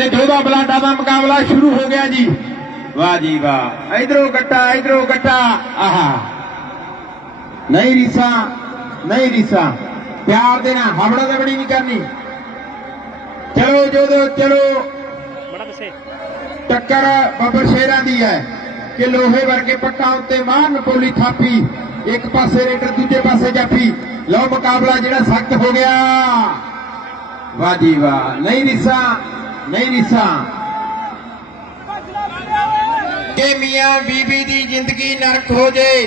ਤੇ ਜੋਧਾ ਬਲਾਡਾ ਦਾ ਮੁਕਾਬਲਾ ਸ਼ੁਰੂ ਹੋ ਗਿਆ ਜੀ। ਵਾਹ ਜੀ ਵਾਹ। ਇਧਰੋਂ ਗੱਟਾ ਇਧਰੋਂ ਗੱਟਾ ਆਹਾ। ਨਹੀਂ ਰੀਸਾ ਨਹੀਂ ਰੀਸਾ। ਪਿਆਰ ਦੇ ਨਾਲ ਹਵੜਾ ਦਵੜੀ ਨਹੀਂ ਕਰਨੀ। ਚਲੋ ਜੋਧੋ, ਚਲੋ। ਬੜਾ ਪਿੱਛੇ ਟੱਕਰ ਬੱਬਰ ਸ਼ੇਰਾਂ ਦੀ ਹੈ ਕਿ ਲੋਹੇ ਵਰਗੇ ਪੱਟਾਂ ਉੱਤੇ ਮਾਰਨ ਪੋਲੀ ਥਾਪੀ, ਇੱਕ ਪਾਸੇ ਰੇਡਰ ਦੂਜੇ ਪਾਸੇ ਜਾਫੀ ਲਓ ਮੁਕਾਬਲਾ ਜਿਹੜਾ ਸਖਤ ਹੋ ਗਿਆ। ਵਾਹ ਜੀ ਵਾਹ। ਨਹੀਂ ਰੀਸਾ ਨਹੀਂ ਨਿਸਾ। ਕਿ ਮੀਆਂ ਬੀਬੀ ਦੀ ਜ਼ਿੰਦਗੀ ਨਰਕ ਹੋ ਜੇ,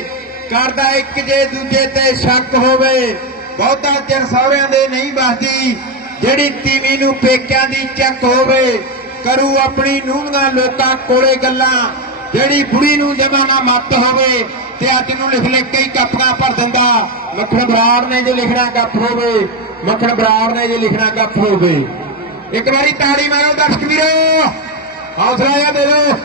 ਕਰਦਾ ਇੱਕ ਜੇ ਦੂਜੇ ਤੇ ਸ਼ੱਕ ਹੋਵੇ। ਬਹੁਤਾ ਚਿਰ ਸਹੁਰਿਆਂ ਦੇ ਨਹੀਂ ਬਸਦੀ ਜਿਹੜੀ ਤੀਵੀ ਨੂੰ ਪੇਕਿਆਂ ਦੀ ਚੱਕ ਹੋਵੇ, ਕਰੂ ਆਪਣੀ ਨੂੰਹ ਨਾਲ ਲੋਕਾਂ ਕੋਲੇ ਗੱਲਾਂ। ਜਿਹੜੀ ਬੁੜੀ ਨੂੰ ਜਮਾਨਾ ਮੱਤ ਹੋਵੇ, ਤੇ ਅੱਜ ਨੂੰ ਲਿਖ ਲੈ ਕਈ ਹੀ ਭਰ ਦਿੰਦਾ। ਮੱਖਣ ਬਰਾੜ ਨੇ ਜੇ ਲਿਖਣਾ ਗੱਪ ਹੋਵੇ, ਮੱਖਣ ਬਰਾੜ ਨੇ ਜੇ ਲਿਖਣਾ ਗੱਪ ਹੋਵੇ। ਇੱਕ ਵਾਰੀ ਤਾੜੀ ਮਾਰੋ ਦਰਸ਼ਕ ਵੀਰੋ ਹੌਸਲਾ ਜਿਹਾ ਦੇ ਦਿਓ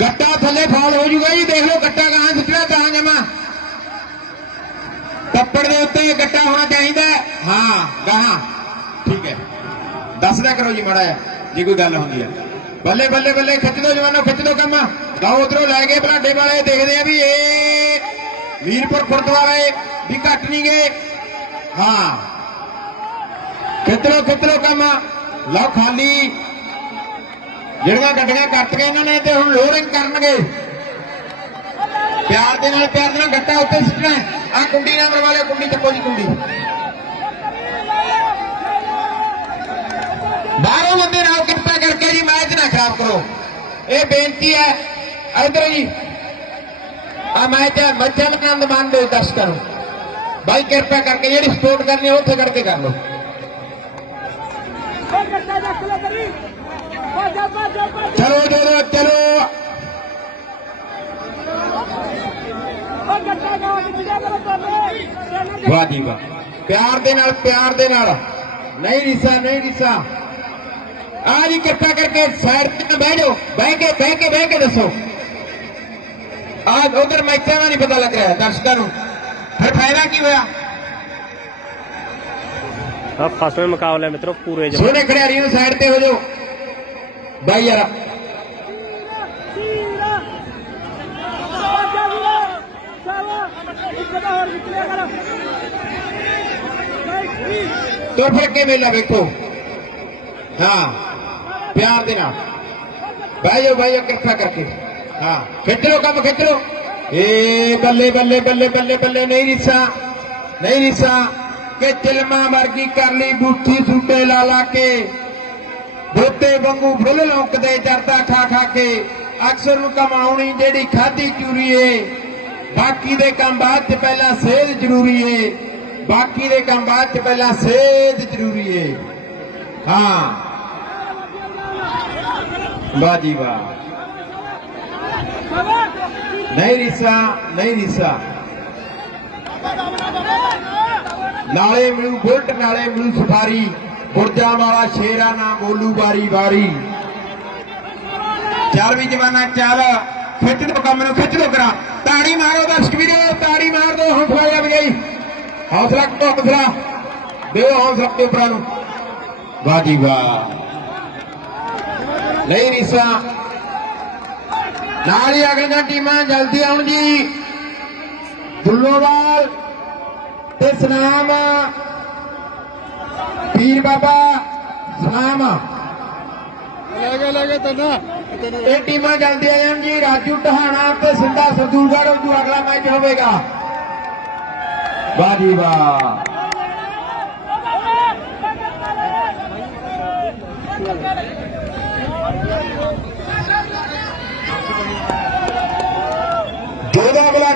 ਗੱਟਾ ਥੱਲੇ ਫਾਲ ਹੋ ਜੂਗਾ ਜੀ ਦੇਖ ਲਓ ਗੱਟਾ ਕਹਾਂ ਸੁੱਟਣਾ ਤਾਂ ਜਮਾ ਕੱਪੜ ਦੇ ਉੱਤੇ ਗੱਟਾ ਹੋਣਾ ਚਾਹੀਦਾ ਹਾਂ। ਗਾਹਾਂ। ਠੀਕ ਹੈ। ਦੱਸਦਾ ਕਰੋ ਜੀ ਮੜਾ ਜੇ ਕੋਈ ਗੱਲ ਹੁੰਦੀ ਹੈ। ਬੱਲੇ ਬੱਲੇ ਬੱਲੇ, ਖਿੱਚ ਦੋ ਜਵਾਨੋ, ਖਿੱਚ ਦੋ ਕੰਮ। ਗਾਓ ਉਧਰੋਂ ਲੈ ਗਏ ਬਲਾਡੇ ਵਾਲੇ, ਦੇਖਦੇ ਆ ਵੀ ਇਹ ਵੀਰਪੁਰ, ਗੁਰਦੁਆਰੇ ਵੀ ਘੱਟ ਨਹੀਂ ਗਏ। ਹਾਂ। ਖਿੱਚੋ ਖਿੱਚੋ ਕੰਮ। ਲਓ ਖਾਲੀ। ਜਿਹੜੀਆਂ ਗੱਡੀਆਂ ਕੱਟ ਗਏ ਇਹਨਾਂ ਨੇ ਤੇ ਹੁਣ ਲੋਡਿੰਗ ਕਰਨਗੇ। ਪਿਆਰ ਦੇ ਨਾਲ, ਪਿਆਰ ਦੇ ਨਾਲ ਗੱਟਾ ਉੱਤੇ ਸਿੱਟਣਾ ਆ ਕੁੰਡੀ ਨਾਲ ਮਰਵਾ ਲਿਓ ਕੁੰਡੀ ਚੱਕੋ ਜੀ, ਕੁੰਡੀ। ਬਾਹਰੋਂ ਬੰਦੇ ਨਾਲ ਕਿਰਪਾ ਕਰਕੇ ਜੀ, ਮੈਚ ਨਾ ਖਰਾਬ ਕਰੋ। ਇਹ ਬੇਨਤੀ ਹੈ ਇਧਰ ਜੀ। ਆ ਮੈਚ ਹੈ, ਮੱਝਾਂ ਦਾ ਆਨੰਦ ਮਾਣ ਦਿਓ ਦਰਸ਼ਕਾਂ ਨੂੰ। ਬਾਈ, ਕਿਰਪਾ ਕਰਕੇ ਜਿਹੜੀ ਸਪੋਰਟ ਕਰਨੀ ਉੱਥੇ ਕਰਕੇ ਕਰ ਲਓ। ਚਲੋ ਚਲੋ ਵਾਹ ਜੀ ਵਾਹ। ਪਿਆਰ ਦੇ ਨਾਲ ਪਿਆਰ ਦੇ ਨਾਲ। ਨਹੀਂ ਰਿਸਾ ਨਹੀਂ ਰਿਸਾ। ਆ ਜੀ ਕਿਰਪਾ ਕਰਕੇ ਸਾਈਡ ਤੇ ਬਹਿ ਜਾਓ। ਬਹਿ ਕੇ ਬਹਿ ਕੇ ਬਹਿ ਕੇ ਦੱਸੋ। ਆ ਉਧਰ ਮੈਚਾਂ ਦਾ ਨਹੀਂ ਪਤਾ ਲੱਗ ਰਿਹਾ ਦਰਸ਼ਕਾਂ ਨੂੰ। ਫਿਰ ਫਾਇਦਾ ਕੀ ਹੋਇਆ? ਆ ਫਸਵੇਂ ਮੁਕਾਬਲੇ ਮਿੱਤਰੋ ਪੂਰੇ ਜਮਾ। ਸੋਨੇ ਖੜਿਆਰੀ ਨੂੰ ਸਾਈਡ ਤੇ ਹੋ ਜਾਓ। ਬਾਈ ਯਾਰ ਤੋ ਫਿਰ ਕੇ ਵੇਲਾ ਵੇਖੋ। ਹਾਂ, ਪਿਆਰ ਦੇ ਨਾਲ। ਬਹਿ ਜਾਓ ਬਹਿ ਜਾਓ ਕਿਰਪਾ ਕਰਕੇ। ਹਾਂ, ਖਿੱਚ ਲਓ ਕੰਮ, ਖਿੱਚ ਲਓ। ਏ ਬੱਲੇ ਬੱਲੇ ਬੱਲੇ ਬੱਲੇ ਬੱਲੇ, ਨਹੀਂ ਰਿਸਾ ਨਹੀਂ ਰਿਸਾ। ਕਿ ਚਲਮਾ ਵਰਗੀ ਕਰ ਲਈ ਬੂਥੀ ਸੂਟੇ ਲਾ ਲਾ ਕੇ। ਦੋਤੇ ਵਾਂਗੂ ਫੁੱਲ ਲੌਂਕਦੇ, ਚਰਦਾ ਖਾ ਖਾ ਕੇ। ਅਕਸਰ ਨੂੰ ਕਮਾਉਣੀ ਜਿਹੜੀ ਖਾਦੀ ਚੂਰੀਏ ਬਾਕੀ ਦੇ ਕੰਮ ਬਾਅਦ ਚ ਪਹਿਲਾਂ ਸੇਧ ਜ਼ਰੂਰੀ ਏ। ਬਾਕੀ ਦੇ ਕੰਮ ਬਾਅਦ ਚ ਪਹਿਲਾਂ ਸੇਧ ਜ਼ਰੂਰੀ ਏ। ਹਾਂ। ਵਾਹ ਜੀ ਵਾਹ। ਨਹੀਂ ਰਿਸਾ ਨਹੀਂ ਰਿਸਾ। ਨਾਲੇ ਮਿਲੂ ਬੁਲਟ, ਨਾਲੇ ਮਿਲੂ ਸਫਾਰੀ। ਬੁਰਜਾਂ ਵਾਲਾ ਸ਼ੇਰਾ ਨਾ ਬੋਲੂ ਬਾਰੀ ਵਾਰੀ। ਚਾਰ ਵੀ ਜਵਾਨਾ ਚਾਰ ਖਿੱਚ ਦੋ ਕੰਮ ਨੂੰ, ਖਿੱਚ ਦੋ ਕਰਾਂ। ਤਾੜੀ ਮਾਰੋ ਦਰਸ਼ਕ ਵੀਰੋ ਤਾੜੀ ਮਾਰ ਦੋ ਹੌਸਲਾ ਲੱਗ ਗਈ ਹੌਸਲਾ ਕਰੋ ਹੌਸਲਾ। ਦਿਓ ਹੌਸਲਾ ਤੇ ਉੱਪਰਾਂ ਨੂੰ। ਵਾਹ ਜੀ ਵਾਹ। ਨਹੀਂ ਰਿਸਾ। ਨਾਲ ਹੀ ਅਗਲੀਆਂ ਟੀਮਾਂ, ਜਲਦੀ ਆਉਣ ਜੀ। ਦੁੱਲੋਵਾਲ ਤੇ ਸਨਾਮ। ਪੀਰ ਬਾਬਾ ਸਨਾਮ। ਲੈ ਗਿਆ, ਤਨਾ। ਇਹ ਟੀਮਾਂ ਜਲਦੀ ਆ ਜਾਣ ਜੀ ਰਾਜੂ ਟਹਾਣਾ ਤੇ ਸਿੱਧਾ ਸਦੂਗੜ ਉਹ ਅਗਲਾ ਮੈਚ ਹੋਵੇਗਾ। ਵਾਹ ਜੀ ਵਾਹ। ਦੋਦਾ ਬਲਾ